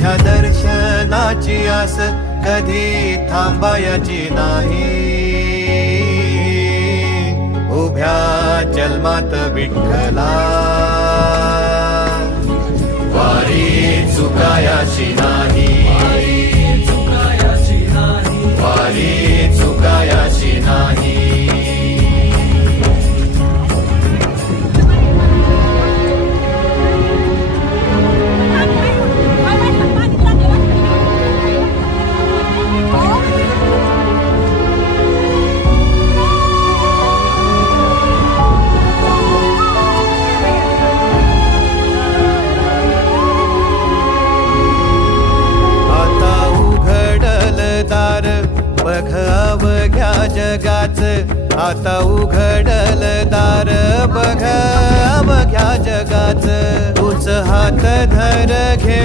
तुझ्या दर्शनाची आस कधी थांबायची नाही. उभ्या जन्मात विठ्ठला वारी चुकायाची नाही. वारी चुकायाची नाही. बघ अवघ्या जगाच, आता उघडल दार. बघ अवघ्या जगाच, तूच हात धर घेऊ.